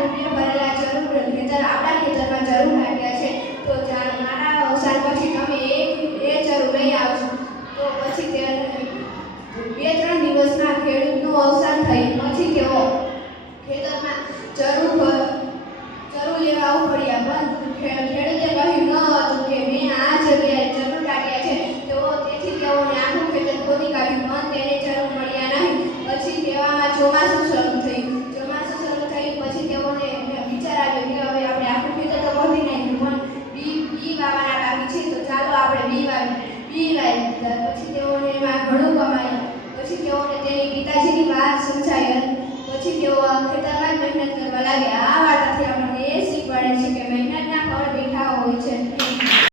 રૂપિયા આપણા ખેતરમાં જરૂર નાખ્યા છે તો જ્યાં મારા અવસાન પછી તમે એ જરૂર લઈ આવશો તો પછી તે બે ત્રણ દિવસમાં ખેડૂતનું અવસાન થઈ પછી તેઓ ખેતરમાં જરૂર જરૂર લેવા ઉપડ્યા પણ ખેડૂતે કહ્યું ન હતું કે મેં આ જગ્યાએ જરૂર કાઢ્યા છે તેઓ તેથી તેઓને આખું ખેતર ખોદી કાઢ્યું. પણ તેને જરૂર મળ્યા નહીં. પછી તેવામાં ચોમાસા Okay,